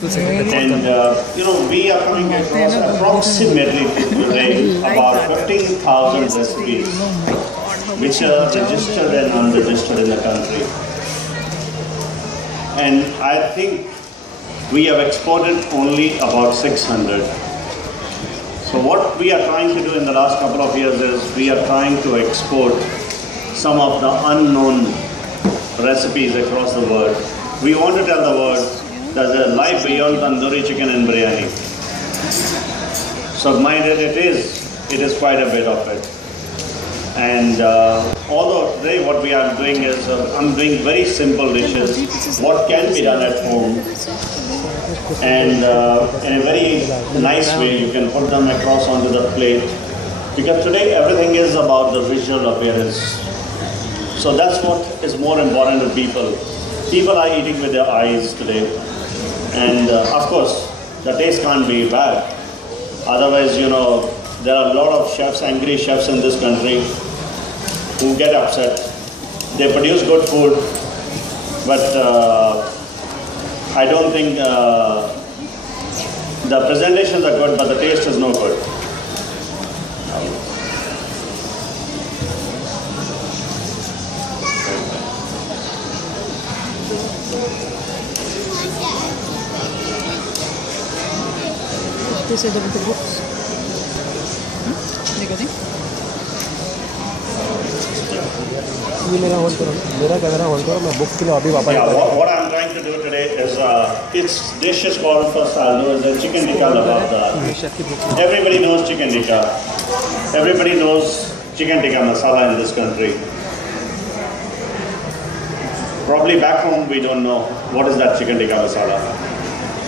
And we are coming across approximately today about 15,000 recipes which are registered and unregistered in the country. And I think we have exported only about 600. So what we are trying to do in the last couple of years is we are trying to export some of the unknown recipes across the world. We want to tell the world there's a life beyond tandoori chicken and biryani. So mind it is quite a bit of it. And although today what we are doing is, I'm doing very simple dishes, what can be done at home. And in a very nice way, you can put them across onto the plate. Because today everything is about the visual appearance. So that's what is more important to people. People are eating with their eyes today. And of course, the taste can't be bad. Otherwise, there are a lot of chefs, angry chefs in this country who get upset. They produce good food, but I don't think the presentations are good, but the taste is no good. This is the books. What I'm trying to do today is this dish is called for saldo is a chicken tikka lavabda. Everybody knows chicken tikka. Everybody knows chicken tikka masala in this country. Probably back home we don't know what is that chicken tikka masala.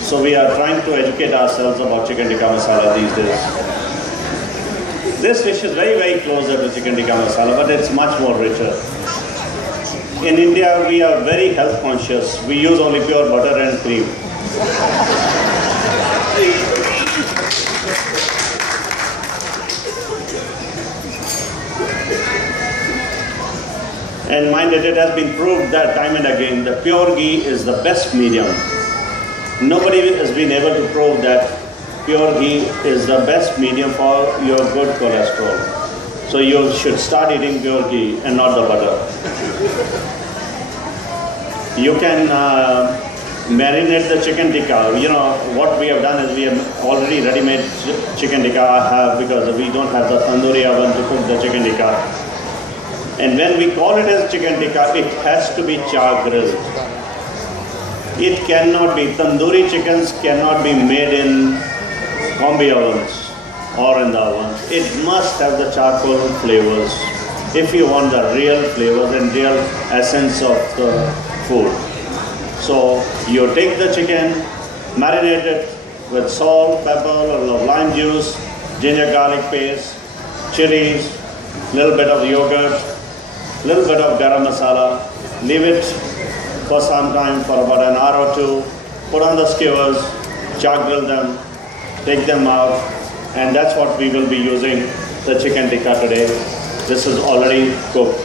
So we are trying to educate ourselves about chicken tikka masala these days. This dish is very, very closer to chicken tikka masala, but it's much more richer. In India, we are very health conscious. We use only pure butter and cream. And mind it has been proved that time and again, the pure ghee is the best medium. Nobody has been able to prove that pure ghee is the best medium for your good cholesterol. So you should start eating pure ghee and not the butter. You can marinate the chicken tikka. What we have done is we have already ready-made chicken tikka I have because we don't have the tandoori oven to cook the chicken tikka. And when we call it as chicken tikka, it has to be char grilled. It cannot be, tandoori chickens cannot be made in combi ovens or in the oven. It must have the charcoal flavors if you want the real flavors and real essence of the food. So you take the chicken, marinate it with salt, pepper, a little lime juice, ginger garlic paste, chilies, little bit of yogurt, little bit of garam masala, leave it for some time, for about an hour or two, put on the skewers, char grill them, take them out, and that's what we will be using the chicken tikka today. This is already cooked.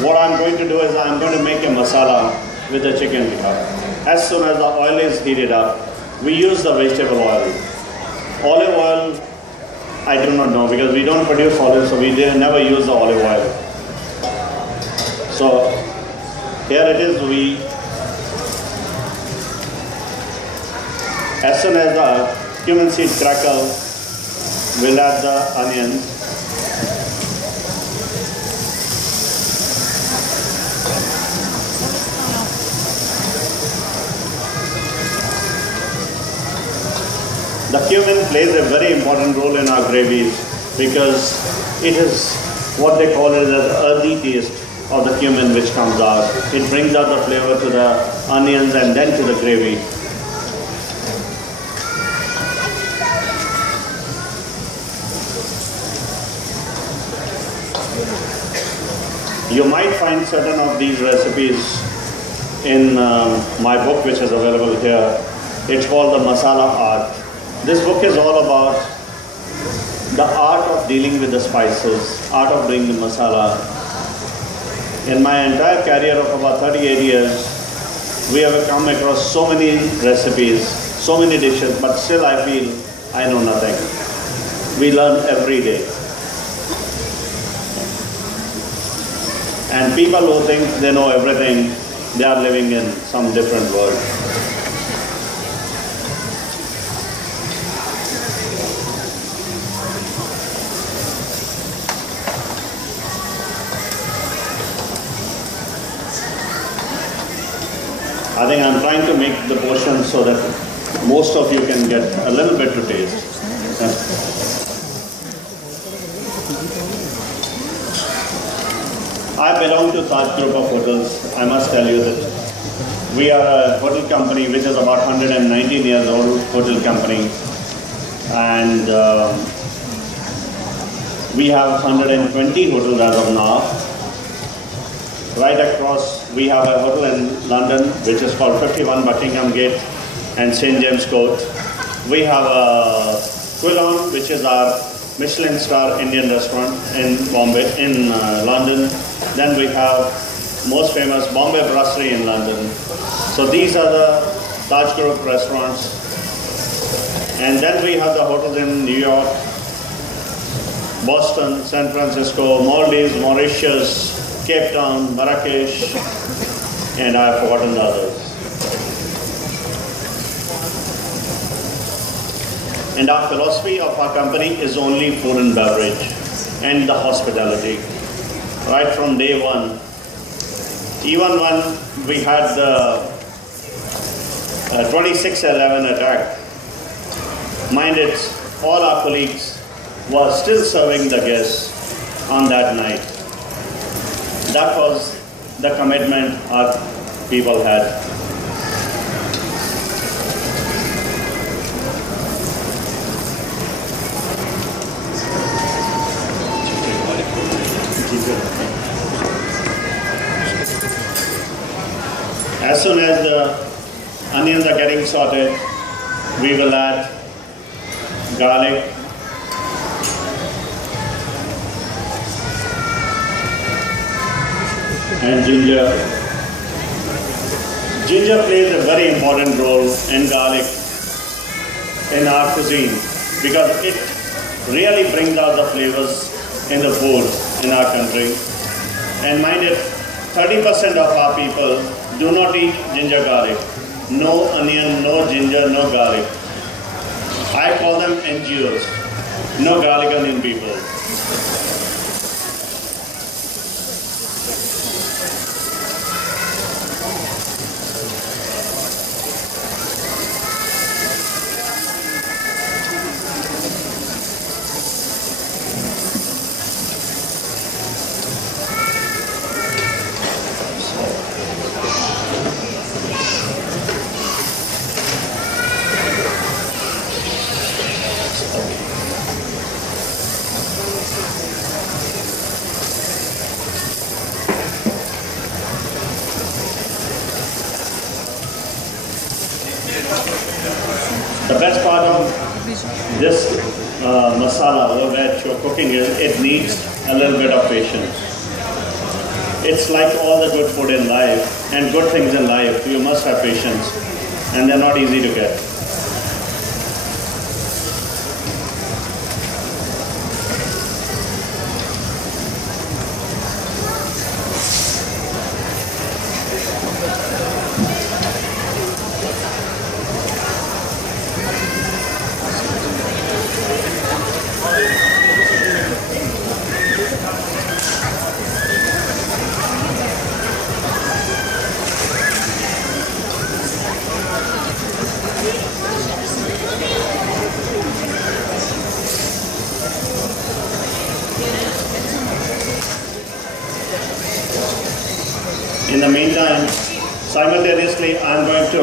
What I'm going to do is I'm going to make a masala with the chicken tikka. As soon as the oil is heated up, we use the vegetable oil. Olive oil, I do not know because we don't produce olive, so we never use the olive oil. So here it is, as soon as the cumin seed crackle, we'll add the onions. The cumin plays a very important role in our gravies because it is what they call it as earthy taste of the cumin which comes out. It brings out the flavor to the onions and then to the gravy. You might find certain of these recipes in my book which is available here. It's called The Masala Art. This book is all about the art of dealing with the spices, art of doing the masala. In my entire career of about 38 years, We have come across so many recipes, so many dishes, but still I feel I know nothing. We learn every day. And people who think they know everything, they are living in some different world. I think I'm trying to make the portion so that most of you can get a little bit to taste. I belong to Taj Group of Hotels. I must tell you that we are a hotel company which is about 119 years old hotel company, and we have 120 hotels as of now. Right across, we have a hotel in London which is called 51 Buckingham Gate and St. James Court. We have a Quilon, which is our Michelin star Indian restaurant in London. Then we have most famous Bombay Brasserie in London. So these are the Taj Group restaurants. And then we have the hotels in New York, Boston, San Francisco, Maldives, Mauritius, Cape Town, Marrakesh, and I have forgotten the others. And our philosophy of our company is only food and beverage and the hospitality. Right from day one, even when we had the 26/11 attack, mind it, all our colleagues were still serving the guests on that night. That was the commitment our people had. As soon as the onions are getting sauteed, we will add garlic, and ginger. Ginger plays a very important role in garlic in our cuisine because it really brings out the flavors in the food in our country. And mind it, 30% of our people do not eat ginger garlic. No onion, no ginger, no garlic. I call them NGOs, no garlic onion people. The best part of this masala or that you're cooking is it needs a little bit of patience. It's like all the good food in life and good things in life, you must have patience, and they're not easy to get. In the meantime, simultaneously, I'm going to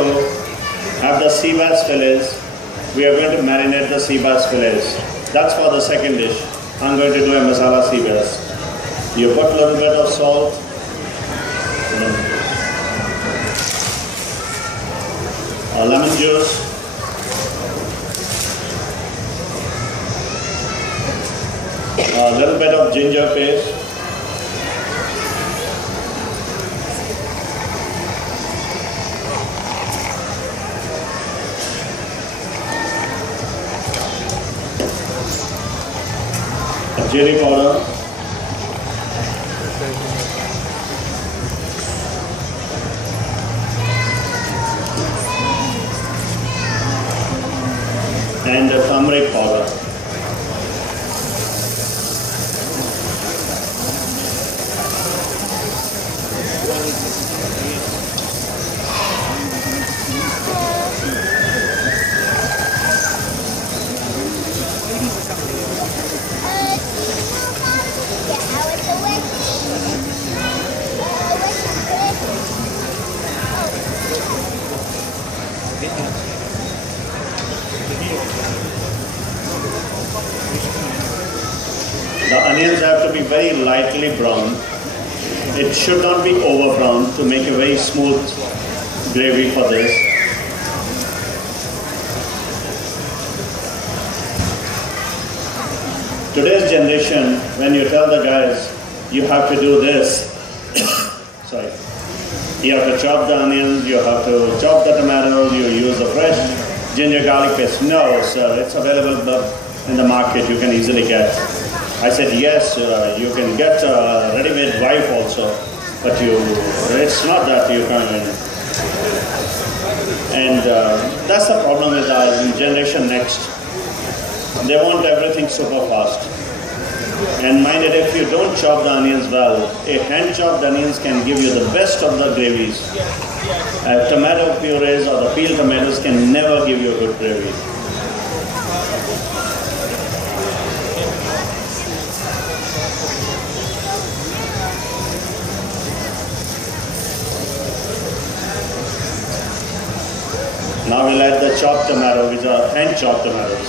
have the sea bass fillets. We are going to marinate the sea bass fillets. That's for the second dish. I'm going to do a masala sea bass. You put a little bit of salt, lemon juice, a little bit of ginger paste, chili powder, and the turmeric powder. The onions have to be very lightly browned. It should not be over browned to make a very smooth gravy for this. Today's generation, when you tell the guys, you have to do this, sorry, you have to chop the onions, you have to chop the tomatoes, you use the fresh ginger garlic paste. No, sir, it's available in the market, you can easily get. I said, yes, you can get a ready-made wife also, but it's not that you can. And that's the problem with our generation next. They want everything super fast. And mind it, if you don't chop the onions well, a hand-chopped onions can give you the best of the gravies. Tomato purees or the peeled tomatoes can never give you a good gravy. Now we'll add the chopped tomato, which are hand-chopped tomatoes.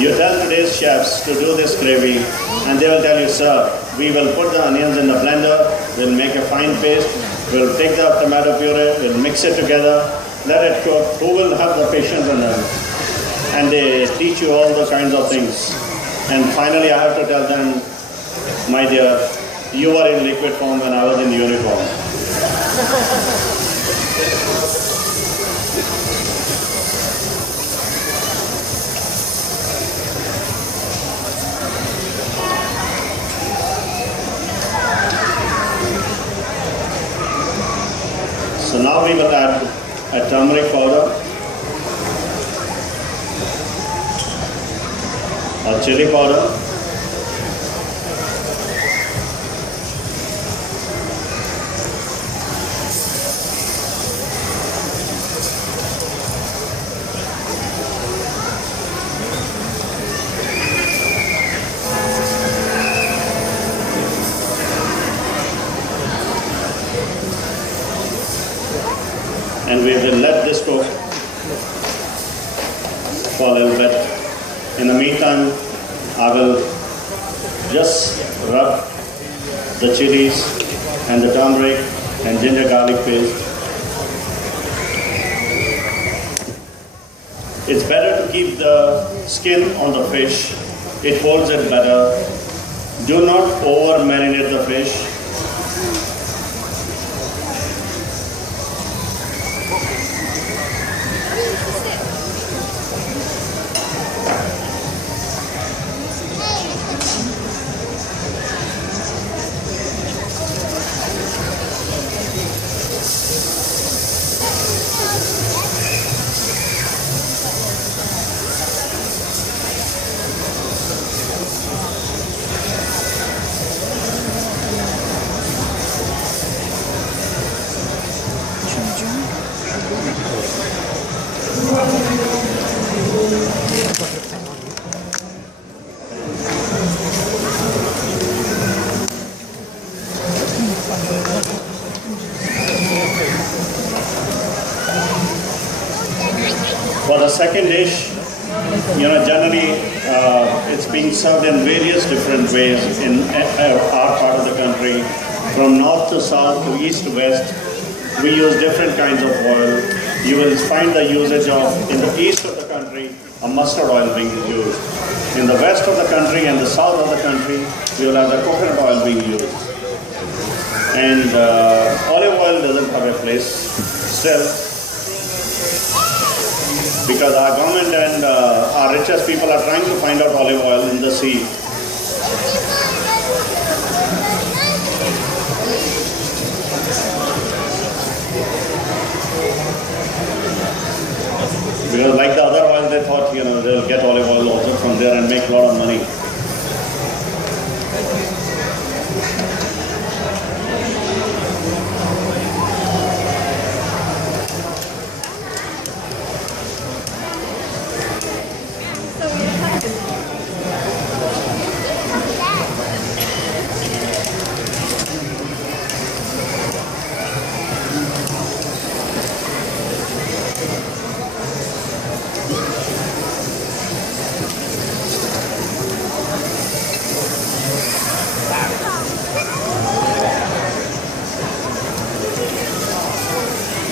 You tell today's chefs to do this gravy and they will tell you, sir, we will put the onions in the blender, we'll make a fine paste, we'll take the tomato puree, we'll mix it together, let it cook. Who will have the patience in them? And they teach you all those kinds of things. And finally I have to tell them, my dear, you were in liquid form when I was in uniform. So now we will add a turmeric powder, or chili powder, and we will let this cook for a little bit. In the meantime, I will just rub the chilies and the turmeric and ginger garlic paste. It's better to keep the skin on the fish. It holds it better. Do not over marinate the fish. For the second dish, generally it's being served in various different ways in our part of the country. From north to south to east to west, we use different kinds of oil. You will find the usage of, in the east of the country, a mustard oil being used. In the west of the country and the south of the country, we will have the coconut oil being used. And olive oil doesn't have a place still, because our government and our richest people are trying to find out olive oil in the sea. Because like the other oil, they thought, they'll get olive oil also from there and make a lot of money.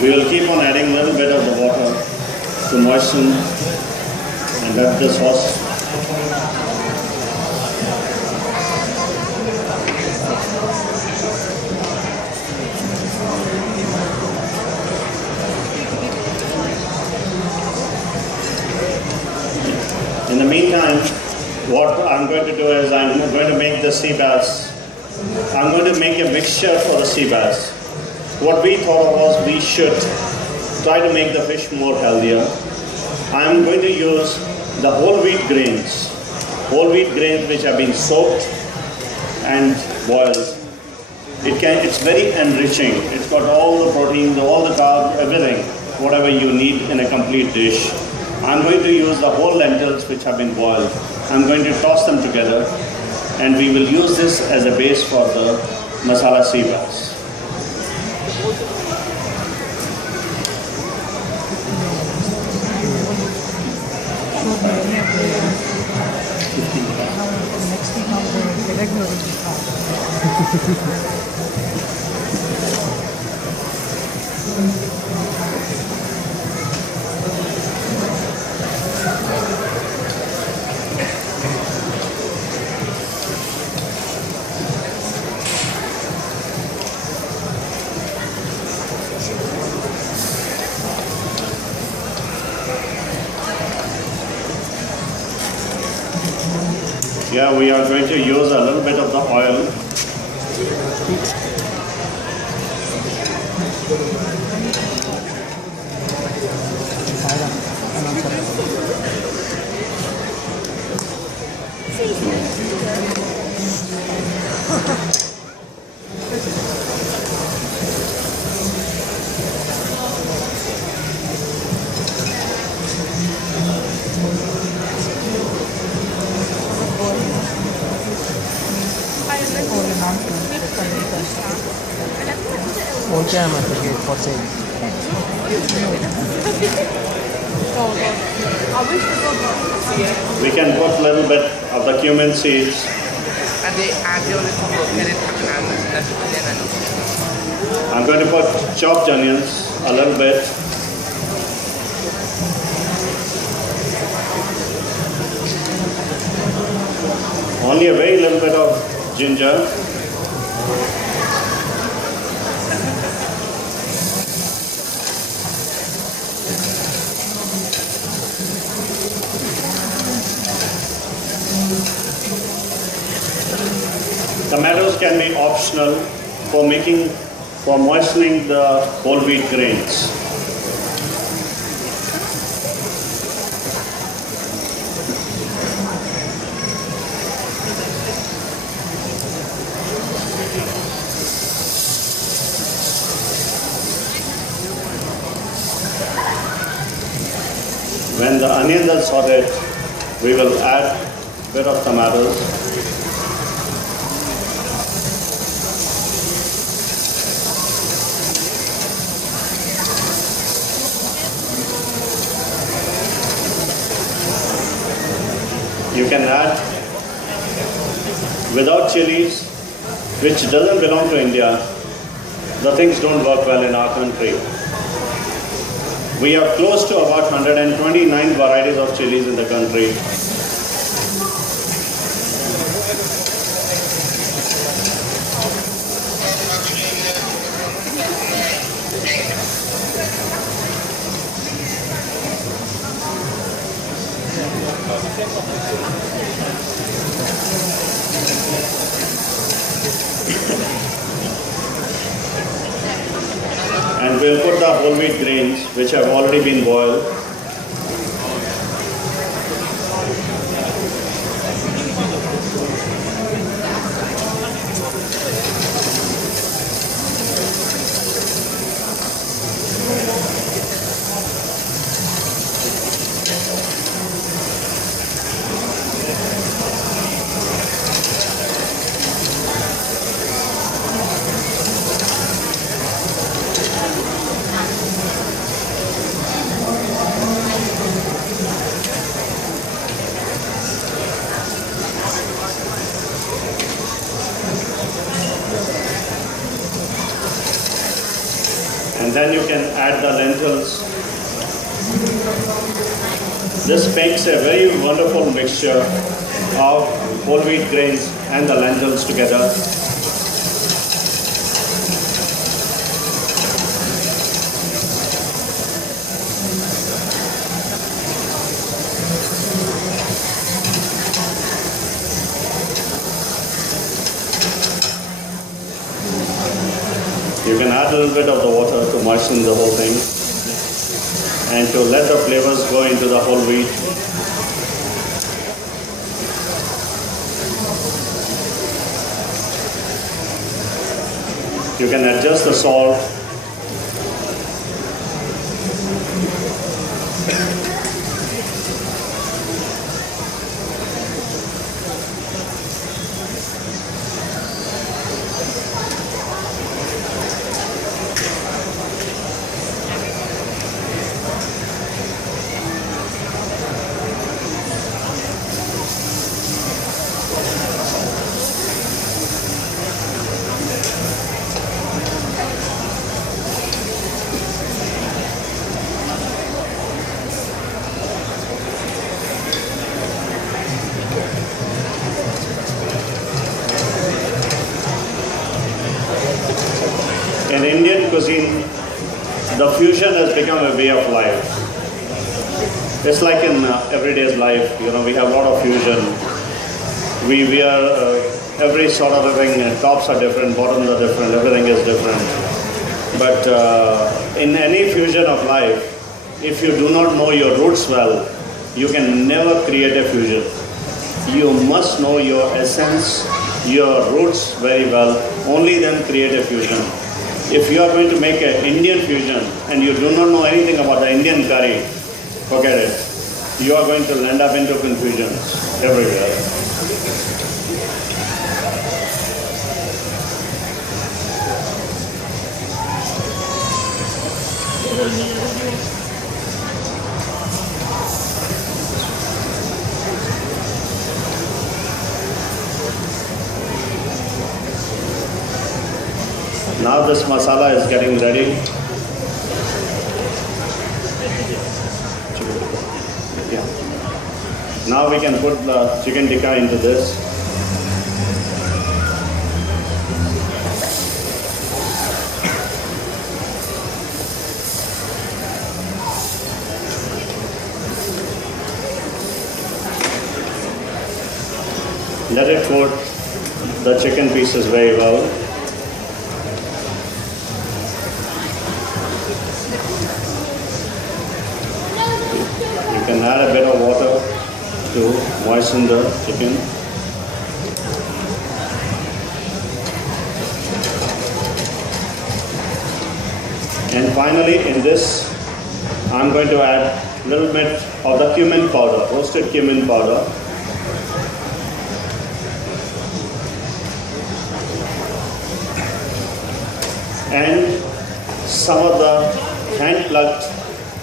We will keep on adding a little bit of the water to moisten and wrap the sauce. In the meantime, what I'm going to do is I'm going to make the sea bass. I'm going to make a mixture for the sea bass. What we thought of was we should try to make the fish more healthier. I'm going to use the whole wheat grains which have been soaked and boiled. It's very enriching. It's got all the proteins, all the carbs, everything, whatever you need in a complete dish. I'm going to use the whole lentils which have been boiled. I'm going to toss them together, and we will use this as a base for the masala sea bass. Yeah, we are going to use a little bit of the oil. We can put a little bit of the cumin seeds. I'm going to put chopped onions, a little bit. Only a very little bit of ginger. Tomatoes can be optional for moistening the whole wheat grains. When the onions are sauteed, we will add a bit of tomatoes. You can add without chilies, which doesn't belong to India. The things don't work well in our country. We have close to about 129 varieties of chilies in the country. And we'll put the whole wheat grains which have already been boiled. And then you can add the lentils. This makes a very wonderful mixture of whole wheat grains and the lentils together. You can add a little bit of the water to moisten the whole thing and to let the flavors go into the whole wheat. You can adjust the salt. In Indian cuisine, the fusion has become a way of life. It's like in everyday's life, we have a lot of fusion. We wear every sort of thing, tops are different, bottoms are different, everything is different. But in any fusion of life, if you do not know your roots well, you can never create a fusion. You must know your essence, your roots very well, only then create a fusion. If you are going to make an Indian fusion and you do not know anything about the Indian curry, forget it. You are going to end up into confusions everywhere. Now this masala is getting ready. Yeah. Now we can put the chicken tikka into this. Let it coat the chicken pieces very well. You can add a bit of water to moisten the chicken. And finally, in this, I'm going to add a little bit of the cumin powder, roasted cumin powder. And some of the hand-plucked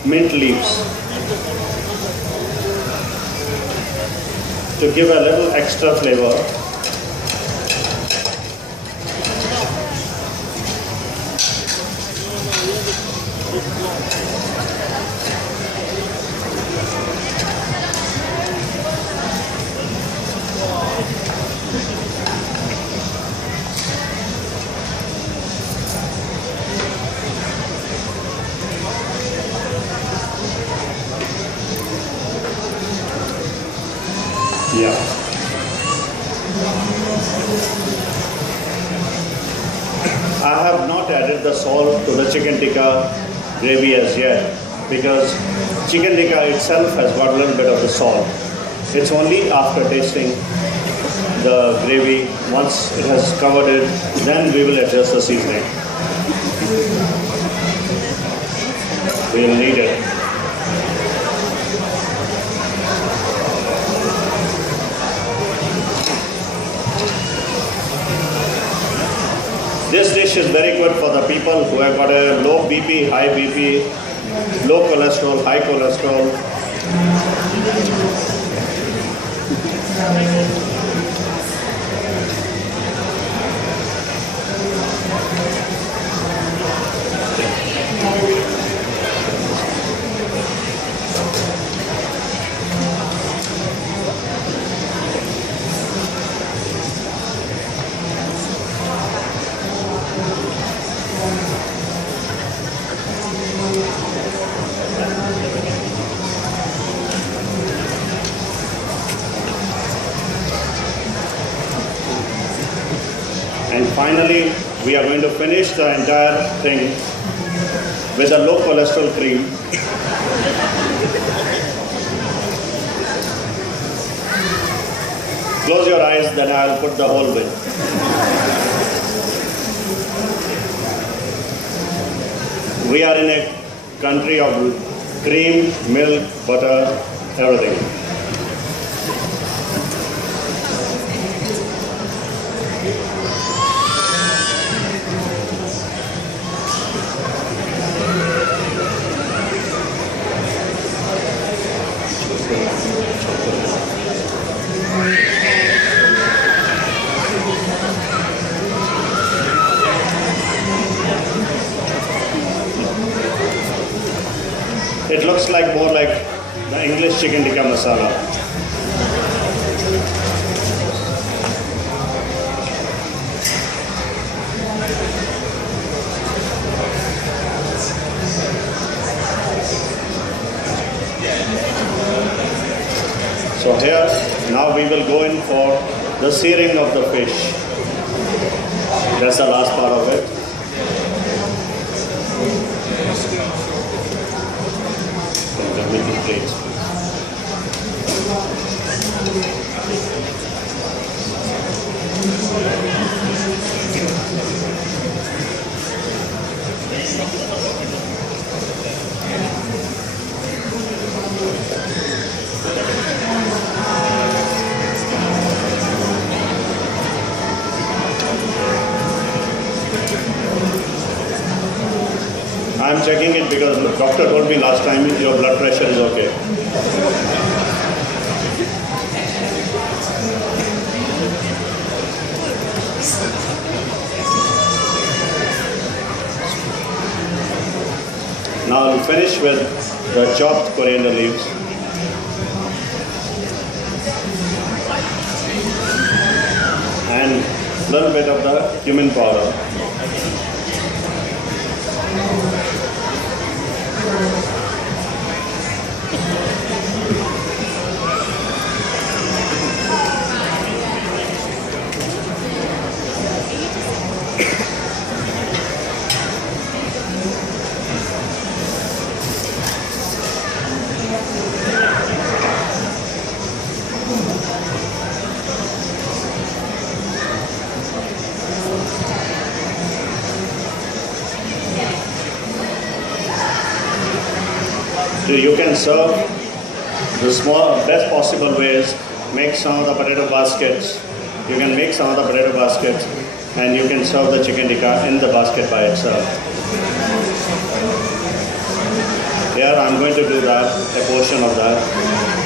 mint leaves to give a little extra flavor. Yeah. I have not added the salt to the chicken tikka gravy as yet because chicken tikka itself has got a little bit of the salt. It's only after tasting the gravy, once it has covered it, then we will adjust the seasoning. We will need it. This dish is very good for the people who have got a low BP, high BP, low cholesterol, high cholesterol. And finally, we are going to finish the entire thing with a low cholesterol cream. Close your eyes, then I'll put the whole bit. We are in a country of cream, milk, butter, everything. It looks like more like the English chicken tikka masala. So here, now we will go in for the searing of the fish. That's the last part of it. Plates. I'm checking it because the doctor told me last time your blood pressure is okay. Now I'll finish with the chopped coriander leaves. And a little bit of the cumin powder. So you can serve the best possible ways. Make some of the potato baskets. You can make some of the potato baskets and you can serve the chicken tikka in the basket by itself. Here I'm going to do that, a portion of that.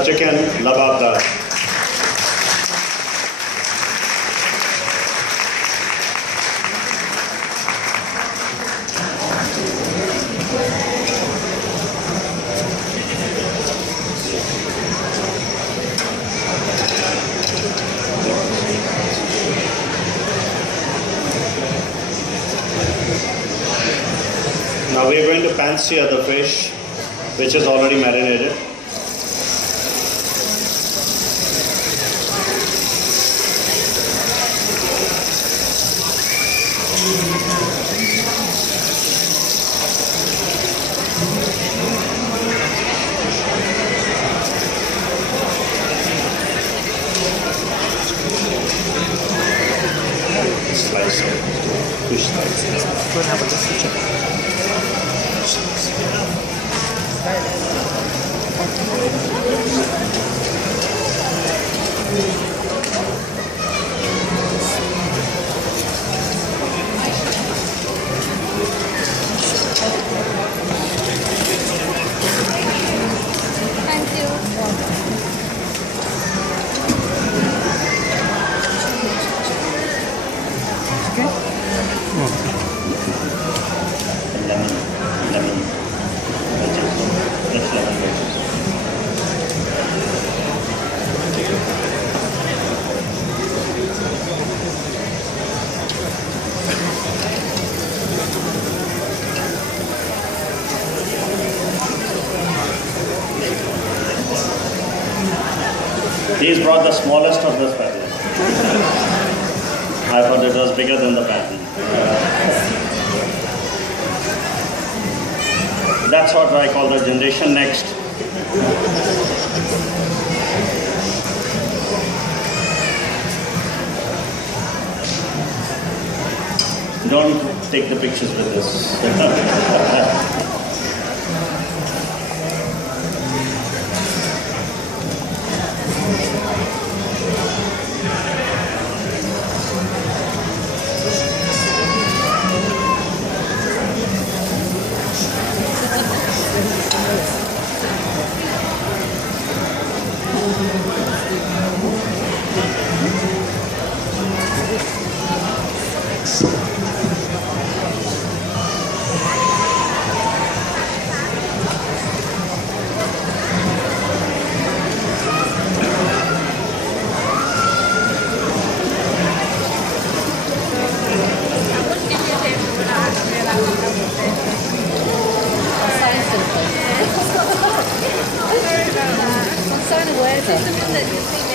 our chicken lababda. Now we are going to pan sear the fish, which is already marinated. Slice it. Fish slices. Go have a look at chicken. Thank you. Lemon. Just lemon wedges. He's brought the smallest of the patty. I thought it was bigger than the patty. That's what I call the generation next. Don't take the pictures with this. I'm so aware of it.